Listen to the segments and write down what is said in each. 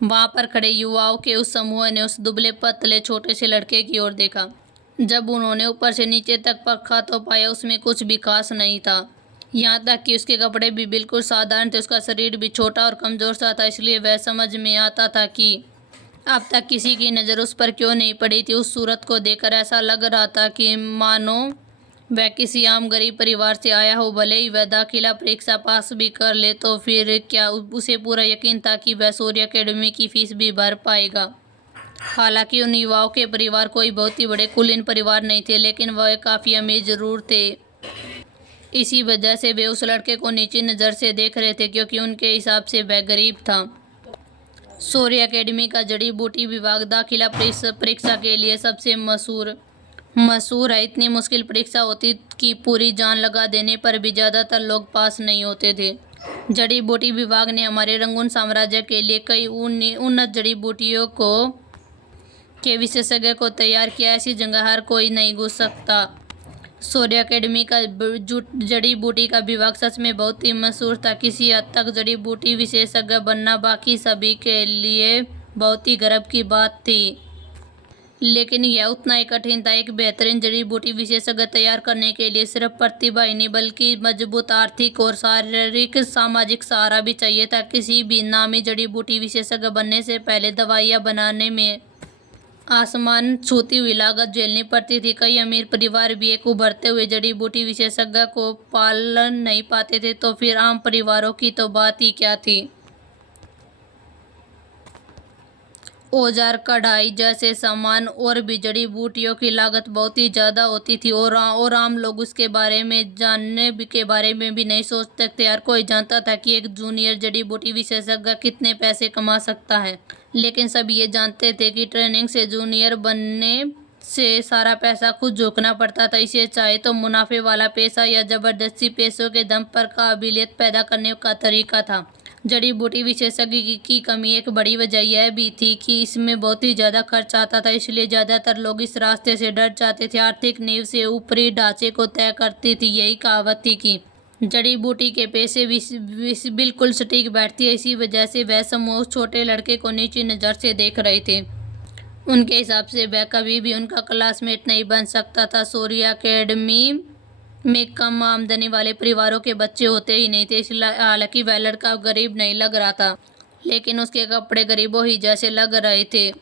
वहां पर खड़े युवाओं के उस समूह ने उस दुबले पतले छोटे से लड़के की ओर देखा। जब उन्होंने ऊपर से नीचे तक परखा तो पाया उसमें कुछ भी खास नहीं था। यहाँ तक कि उसके कपड़े भी बिल्कुल साधारण थे। उसका शरीर भी छोटा और कमजोर सा था, इसलिए वह समझ में आता था कि अब तक किसी की नज़र उस पर क्यों नहीं पड़ी थी। उस सूरत को देखकर ऐसा लग रहा था कि मानो वह किसी आम गरीब परिवार से आया हो। भले ही वह दाखिला परीक्षा पास भी कर ले तो फिर क्या उसे पूरा यकीन था कि वह सूर्य अकेडमी की फीस भी भर पाएगा। हालांकि उन युवाओं के परिवार कोई बहुत ही बड़े कुलीन परिवार नहीं थे, लेकिन वह काफ़ी अमीर जरूर थे। इसी वजह से वे उस लड़के को नीची नज़र से देख रहे थे, क्योंकि उनके हिसाब से वह गरीब था। सूर्य अकेडमी का जड़ी बूटी विभाग दाखिला परीक्षा के लिए सबसे मशहूर है। इतनी मुश्किल परीक्षा होती कि पूरी जान लगा देने पर भी ज़्यादातर लोग पास नहीं होते थे। जड़ी बूटी विभाग ने हमारे रंगून साम्राज्य के लिए कई उन्नत जड़ी बूटियों के विशेषज्ञ को तैयार किया। ऐसी जगह हर कोई नहीं घुस सकता। सूर्य अकेडमी का जड़ी बूटी का विभाग सच में बहुत ही मशहूर था। किसी हद तक जड़ी बूटी विशेषज्ञ बनना बाकी सभी के लिए बहुत ही गर्व की बात थी, लेकिन यह उतना ही कठिन था। एक बेहतरीन जड़ी बूटी विशेषज्ञ तैयार करने के लिए सिर्फ प्रतिभा ही नहीं बल्कि मजबूत आर्थिक और शारीरिक सामाजिक सहारा भी चाहिए था। किसी भी नामी जड़ी बूटी विशेषज्ञ बनने से पहले दवाइयाँ बनाने में आसमान छूती हुई लागत झेलनी पड़ती थी। कई अमीर परिवार भी एक उभरते हुए जड़ी बूटी विशेषज्ञ को पाल नहीं पाते थे, तो फिर आम परिवारों की तो बात ही क्या थी। औजार, कढ़ाई जैसे सामान और भी जड़ी बूटियों की लागत बहुत ही ज़्यादा होती थी, और आम लोग उसके बारे में के बारे में भी नहीं सोच सकते। हर कोई जानता था कि एक जूनियर जड़ी बूटी विशेषज्ञ कितने पैसे कमा सकता है, लेकिन सब ये जानते थे कि ट्रेनिंग से जूनियर बनने से सारा पैसा खुद झोंकना पड़ता था। इसे चाहे तो मुनाफे वाला पैसा या ज़बरदस्ती पैसों के दम पर काबिलियत पैदा करने का तरीका था। जड़ी बूटी विशेषज्ञ की कमी एक बड़ी वजह यह भी थी कि इसमें बहुत ही ज़्यादा खर्च आता था, इसलिए ज़्यादातर लोग इस रास्ते से डर जाते थे। आर्थिक नींव से ऊपरी ढांचे को तय करती थी यही कहावत थी कि जड़ी बूटी के पैसे बिल्कुल सटीक बैठती है। इसी वजह से वह समूह छोटे लड़के को नीची नज़र से देख रहे थे। उनके हिसाब से वह कभी भी उनका क्लासमेट नहीं बन सकता था। सूर्य अकेडमी में कम आमदनी वाले परिवारों के बच्चे होते ही नहीं थे। इसलिए हालांकि वह लड़का गरीब नहीं लग रहा था, लेकिन उसके कपड़े गरीबों ही जैसे लग रहे थे।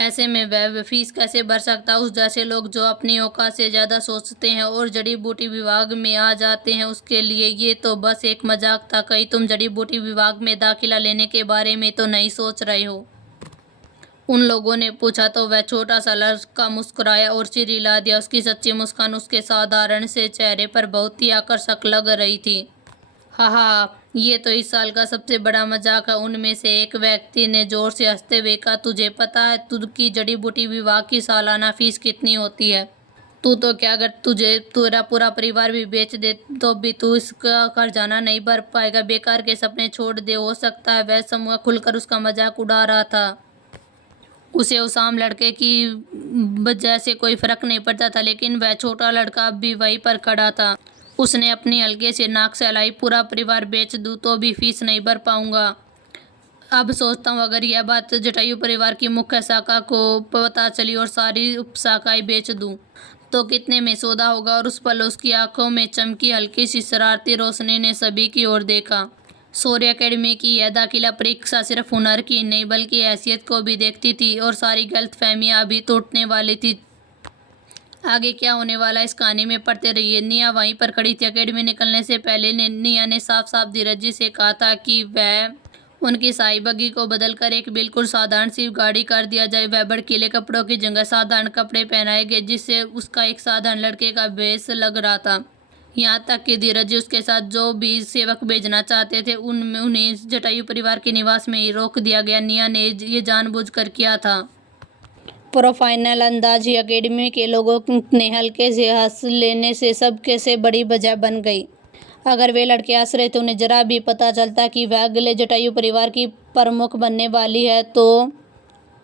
ऐसे में वह फीस कैसे भर सकता। उस जैसे लोग जो अपनी औकात से ज़्यादा सोचते हैं और जड़ी बूटी विभाग में आ जाते हैं, उसके लिए ये तो बस एक मजाक था। कहीं तुम जड़ी बूटी विभाग में दाखिला लेने के बारे में तो नहीं सोच रहे हो, उन लोगों ने पूछा। तो वह छोटा सा लड़का मुस्कुराया और सिर हिला दिया। उसकी सच्ची मुस्कान उसके साधारण से चेहरे पर बहुत ही आकर्षक लग रही थी। हा हा, ये तो इस साल का सबसे बड़ा मजाक है, उनमें से एक व्यक्ति ने जोर से हंसते हुए कहा। तुझे पता है तुर्की जड़ी बूटी विभाग की सालाना फीस कितनी होती है? तू तो क्या, अगर तुझे तेरा पूरा परिवार भी बेच दे तो भी तू इसका खजाना नहीं भर पाएगा। बेकार के सपने छोड़ दे। हो सकता है वह समूह खुलकर उसका मजाक उड़ा रहा था। उसे उस आम लड़के की वजह से कोई फर्क नहीं पड़ता था, लेकिन वह छोटा लड़का अब भी वहीं पर खड़ा था। उसने अपनी हल्के से नाक सहलाई। पूरा परिवार बेच दूं तो भी फीस नहीं भर पाऊंगा। अब सोचता हूँ अगर यह बात जटायु परिवार की मुख्य शाखा को पता चली और सारी उपशाखाएं बेच दूं तो कितने में सौदा होगा। और उस पल उसकी आंखों में चमकी हल्की सी शरारती रोशनी ने सभी की ओर देखा। सूर्य अकेडमी की यह दाखिला परीक्षा सिर्फ हुनर की नहीं बल्कि हैसियत को भी देखती थी, और सारी गलतफहमियां अभी टूटने वाली थी। आगे क्या होने वाला इस कहानी में पढ़ते रहिए। निया वहीं पर खड़ी थी। अकेडमी निकलने से पहले निया ने साफ साफ धीरज से कहा था कि वह उनकी साई बग्गी को बदलकर एक बिल्कुल साधारण सी गाड़ी कर दिया जाए। वह भड़कीले कपड़ों की जगह साधारण कपड़े पहनाए गए, जिससे उसका एक साधारण लड़के का भेष लग रहा था। यहाँ तक कि धीरज उसके साथ जो भी सेवक भेजना चाहते थे उन्हें जटायु परिवार के निवास में ही रोक दिया गया। निया ने ये जानबूझकर किया था। प्रोफेशनल अंदाज ही अकेडमी के लोगों ने हल्के से हंस लेने से सबके से बड़ी वजह बन गई। अगर वे लड़के हंस रहे थे, उन्हें जरा भी पता चलता कि वह अगले जटायु परिवार की प्रमुख बनने वाली है, तो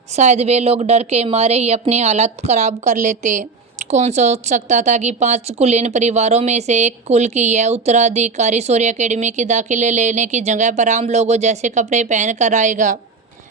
शायद वे लोग डर के मारे ही अपनी हालत खराब कर लेते। कौन सोच सकता था कि 5 कुलीन परिवारों में से एक कुल की यह उत्तराधिकारी सूर्य अकेडमी की दाखिले लेने की जगह पर आम लोगों जैसे कपड़े पहन कर आएगा।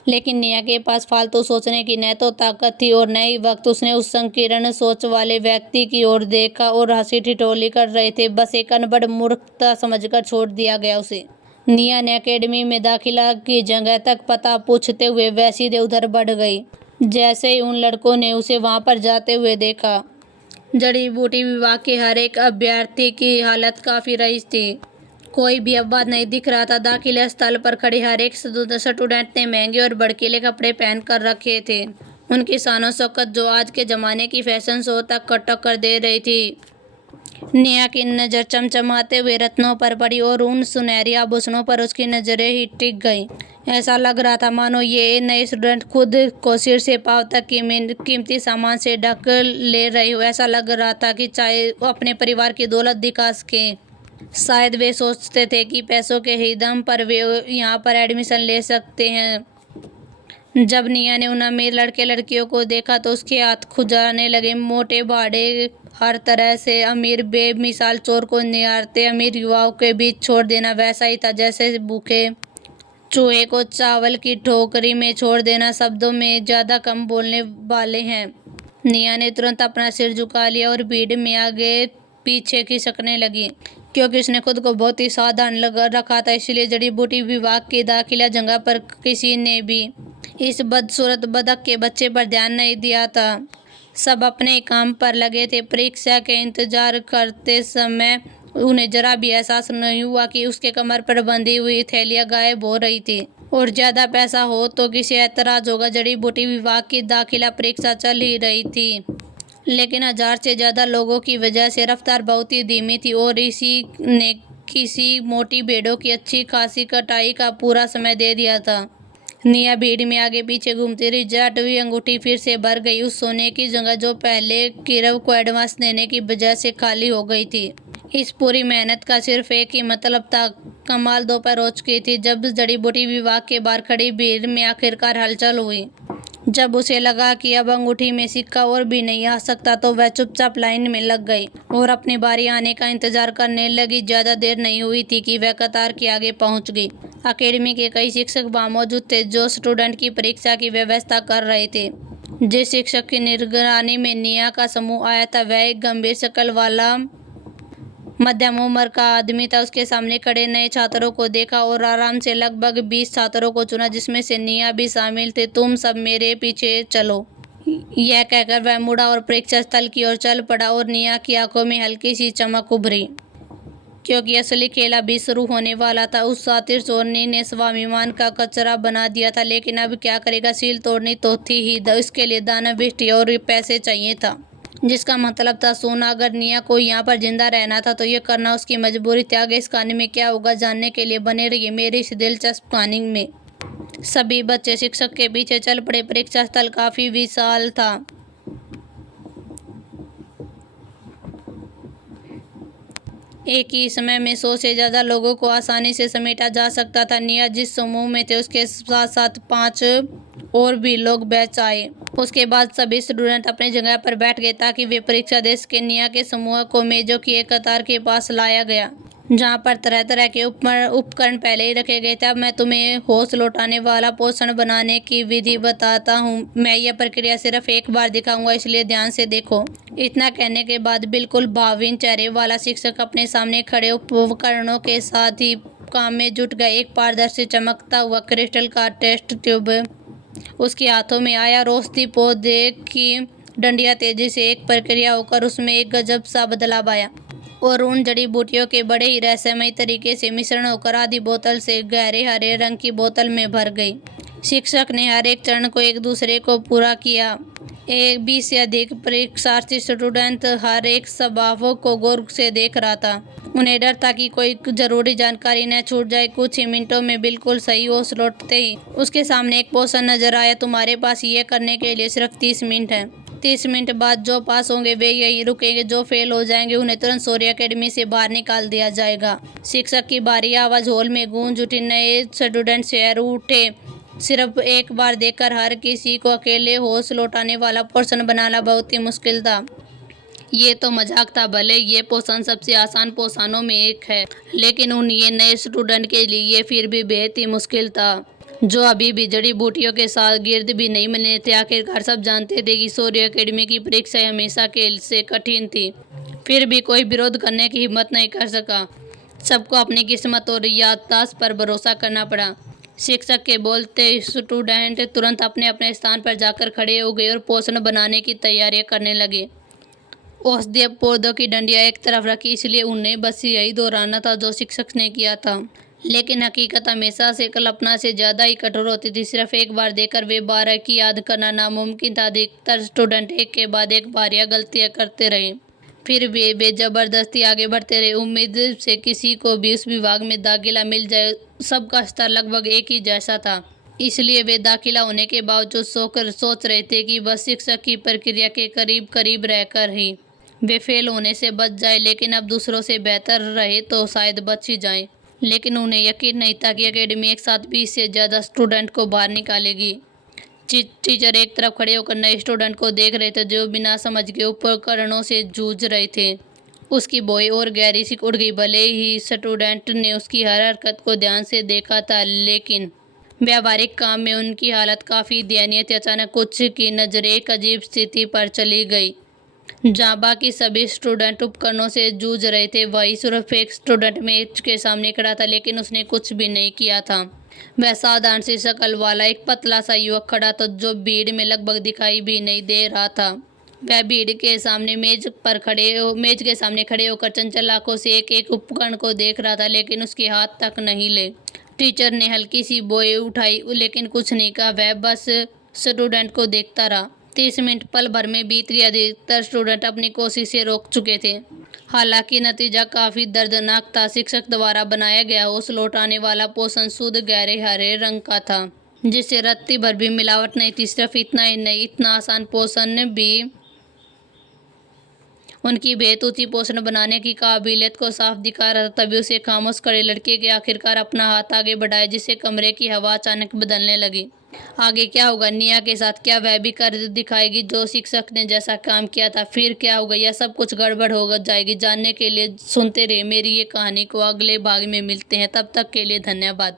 लेकिन नेहा के पास फालतू सोचने की न तो ताकत थी और न ही वक्त। उसने उस संकीर्ण सोच वाले व्यक्ति की ओर देखा और हंसी ठिठोली कर रहे थे। बस एक अनपढ़ मूर्खता समझकर छोड़ दिया गया उसे। नेहा ने अकेडमी में दाखिला की जगह तक पता पूछते हुए वह सीधे उधर बढ़ गई। जैसे ही उन लड़कों ने उसे वहां पर जाते हुए देखा, जड़ी बूटी विभाग के हर एक अभ्यर्थी की हालत काफी रईस थी। कोई भी अपवाद नहीं दिख रहा था। दाखिला स्थल पर खड़े हर एक स्टूडेंट ने महंगे और भड़कीले कपड़े पहन कर रखे थे। उनकी शानो शौकत जो आज के जमाने की फैशन शो तक को टक्कर दे रही थी। नेहा की नजर चमचमाते हुए रत्नों पर पड़ी और उन सुनहरी आभूषणों पर उसकी नजरें ही टिक गईं। ऐसा लग रहा था मानो ये नए स्टूडेंट खुद को सिर से पांव तक कीमती सामान से ढक ले रही हो। ऐसा लग रहा था कि चाहे अपने परिवार की दौलत दिखा सके। शायद वे सोचते थे कि पैसों के ही दम पर वे यहाँ पर एडमिशन ले सकते हैं। जब नेहा ने उन अमीर लड़के लड़कियों को देखा तो उसके हाथ खुजाने लगे। मोटे भाड़े, हर तरह से अमीर, बेमिसाल चोर को निहारते अमीर युवाओं के बीच छोड़ देना वैसा ही था जैसे भूखे चूहे को चावल की टोकरी में छोड़ देना। शब्दों में ज्यादा कम बोलने वाले हैं। नेहा ने तुरंत अपना सिर झुका लिया और भीड़ में आगे पीछे खिसकने लगी, क्योंकि उसने खुद को बहुत ही सावधान लगा रखा था। इसलिए जड़ी बूटी विभाग की दाखिला जगह पर किसी ने भी इस बदसूरत बदक के बच्चे पर ध्यान नहीं दिया था। सब अपने काम पर लगे थे। परीक्षा के इंतजार करते समय उन्हें जरा भी एहसास नहीं हुआ कि उसके कमर पर बंधी हुई थैलियां गायब हो रही थी। और ज्यादा पैसा हो तो किसी ऐतराज होगा। जड़ी बूटी विभाग की दाखिला परीक्षा चल ही रही थी, लेकिन 1000 से ज्यादा लोगों की वजह से रफ्तार बहुत ही धीमी थी और इसी ने किसी मोटी भेड़ों की अच्छी खासी कटाई का पूरा समय दे दिया था। नेहा भीड़ में आगे पीछे घूमती रही। 8वीं अंगूठी फिर से भर गई उस सोने की जगह जो पहले किरव को एडवांस देने की वजह से खाली हो गई थी। इस पूरी मेहनत का सिर्फ एक ही मतलब था। कमाल दोपहर हो चुकी थी जब जड़ी बूटी विभाग के बाहर खड़ी भीड़ में आखिरकार हलचल हुई। जब उसे लगा कि अब अंगूठी में सिक्का और भी नहीं आ सकता तो वह चुपचाप लाइन में लग गई और अपनी बारी आने का इंतजार करने लगी। ज्यादा देर नहीं हुई थी कि वह कतार के आगे पहुंच गई। अकेडमी के कई शिक्षक वहां मौजूद थे जो स्टूडेंट की परीक्षा की व्यवस्था कर रहे थे। जिस शिक्षक की निगरानी में नेहा का समूह आया था वह एक गंभीर शक्ल वाला मध्यम उम्र का आदमी था। उसके सामने खड़े नए छात्रों को देखा और आराम से लगभग 20 छात्रों को चुना, जिसमें से नेहा भी शामिल थे। तुम सब मेरे पीछे चलो, यह कहकर वह मुड़ा और परीक्षा स्थल की ओर चल पड़ा और नेहा की आंखों में हल्की सी चमक उभरी, क्योंकि असली खेल अभी शुरू होने वाला था। उस शातिर चोरनी ने स्वाभिमान का कचरा बना दिया था, लेकिन अब क्या करेगा, सील तोड़नी तो थी ही। इसके लिए दानव और पैसे चाहिए था, जिसका मतलब था सोना। अगर नेहा को यहाँ पर जिंदा रहना था तो ये करना उसकी मजबूरी थी। आगे इस कहानी में क्या होगा जानने के लिए बने रहिए मेरी इस दिलचस्प कहानी में। सभी बच्चे शिक्षक के पीछे चल पड़े। परीक्षा स्थल काफी विशाल था। एक ही समय में 100 से ज्यादा लोगों को आसानी से समेटा जा सकता था। नेहा जिस समूह में थे उसके साथ साथ 5 और भी लोग बैच आए। उसके बाद सभी स्टूडेंट अपनी जगह पर बैठ गए ताकि वे परीक्षा दे सके। नेहा के समूह को मेजों की एक कतार के पास लाया गया, जहाँ पर तरह तरह के उपकरण पहले ही रखे गए थे। अब मैं तुम्हें होश लौटाने वाला पोषण बनाने की विधि बताता हूँ। मैं यह प्रक्रिया सिर्फ एक बार दिखाऊंगा, इसलिए ध्यान से देखो। इतना कहने के बाद बिल्कुल भावहीन चेहरे वाला शिक्षक अपने सामने खड़े उपकरणों के साथ ही काम में जुट गए। एक पारदर्शी चमकता हुआ क्रिस्टल का टेस्ट ट्यूब उसके हाथों में आया। रोशनी पौधे की डंडियां तेजी से एक प्रक्रिया होकर उसमें एक गजब सा बदलाव आया और उन जड़ी बूटियों के बड़े ही रहस्यमय तरीके से मिश्रण होकर आधी बोतल से गहरे हरे रंग की बोतल में भर गई। शिक्षक ने हर एक चरण को एक दूसरे को पूरा किया। 20 से अधिक परीक्षार्थी स्टूडेंट हर एक स्वभाव को गौर से देख रहा था। उन्हें डर था कि कोई जरूरी जानकारी न छूट जाए। कुछ ही मिनटों में बिल्कुल सही होश लौटते ही उसके सामने एक पोस्टर नजर आया। तुम्हारे पास ये करने के लिए सिर्फ 30 मिनट है। 30 मिनट बाद जो पास होंगे वे यहीं रुकेंगे, जो फेल हो जाएंगे उन्हें तुरंत शौर्य अकेडमी से बाहर निकाल दिया जाएगा। शिक्षक की भारी आवाज हॉल में गूंज उठी। नए स्टूडेंट शहर उठे। सिर्फ एक बार देखकर हर किसी को अकेले होश लौटाने वाला पोषण बनाना बहुत ही मुश्किल था। ये तो मजाक था। भले ये पोषण सबसे आसान पोषणों में एक है, लेकिन उन ये नए स्टूडेंट के लिए ये फिर भी बेहद ही मुश्किल था। जो अभी भी जड़ी बूटियों के शागिर्द भी नहीं मिले थे। आखिरकार सब जानते थे कि सूर्य अकेडमी की परीक्षाएं हमेशा के से कठिन थी, फिर भी कोई विरोध करने की हिम्मत नहीं कर सका। सबको अपनी किस्मत और याददाश्त पर भरोसा करना पड़ा। शिक्षक के बोलते स्टूडेंट तुरंत अपने अपने स्थान पर जाकर खड़े हो गए और पोषण बनाने की तैयारियां करने लगे। औषधीय पौधों की डंडियां एक तरफ रखी, इसलिए उन्हें बस यही दोहराना था जो शिक्षक ने किया था। लेकिन हकीकत हमेशा से कल्पना से ज़्यादा ही कठोर होती थी। सिर्फ एक बार देकर वे 12 की याद करना नामुमकिन था। अधिकतर स्टूडेंट एक के बाद एक भारियां गलतियां करते रहे, फिर वे जबरदस्ती आगे बढ़ते रहे, उम्मीद से किसी को भी उस विभाग में दाखिला मिल जाए। सबका स्तर लगभग एक ही जैसा था, इसलिए वे दाखिला होने के बावजूद सोच रहे थे कि बस शिक्षक की प्रक्रिया के करीब करीब रहकर ही वे फेल होने से बच जाए। लेकिन अब दूसरों से बेहतर रहे तो शायद बच ही जाए। लेकिन उन्हें यकीन नहीं था कि एकेडमी एक साथ 20 से ज़्यादा स्टूडेंट को बाहर निकालेगी। टीचर एक तरफ खड़े होकर नए स्टूडेंट को देख रहे थे जो बिना समझ के उपकरणों से जूझ रहे थे। उसकी भौहें और गहरी सी उठ गई। भले ही स्टूडेंट ने उसकी हर हरकत को ध्यान से देखा था, लेकिन व्यावहारिक काम में उनकी हालत काफ़ी दयनीय थी। अचानक कुछ की नज़रें एक अजीब स्थिति पर चली गई। जहाँ बाकी सभी स्टूडेंट उपकरणों से जूझ रहे थे, वही सिर्फ एक स्टूडेंट मेज के सामने खड़ा था, लेकिन उसने कुछ भी नहीं किया था। वह साधारण सी शक्ल वाला एक पतला सा युवक खड़ा था जो भीड़ में लगभग दिखाई भी नहीं दे रहा था। वह भीड़ के सामने मेज के सामने खड़े होकर चंचल आंखों से एक एक उपकरण को देख रहा था, लेकिन उसके हाथ तक नहीं ले। टीचर ने हल्की सी बोई उठाई, लेकिन कुछ नहीं कहा। वह बस स्टूडेंट को देखता रहा। 30 मिनट पल भर में बीत गए। अधिकतर स्टूडेंट अपनी कोशिश से रोक चुके थे। हालांकि नतीजा काफ़ी दर्दनाक था। शिक्षक द्वारा बनाया गया होश लौटाने वाला पोषण शुद्ध गहरे हरे रंग का था, जिससे रत्ती भर भी मिलावट नहीं थी। सिर्फ इतना ही नहीं, इतना आसान पोषण भी उनकी बेहद ऊंची पोषण बनाने की काबिलियत को साफ दिखा रहा था। तभी उसे खामोश खड़े लड़के के आखिरकार अपना हाथ आगे बढ़ाया, जिससे कमरे की हवा अचानक बदलने लगी। आगे क्या होगा निया के साथ? क्या वह भी कर दिखाएगी जो शिक्षक ने जैसा काम किया था? फिर क्या होगा? यह सब कुछ गड़बड़ हो जाएगी। जानने के लिए सुनते रहे मेरी ये कहानी को। अगले भाग में मिलते हैं, तब तक के लिए धन्यवाद।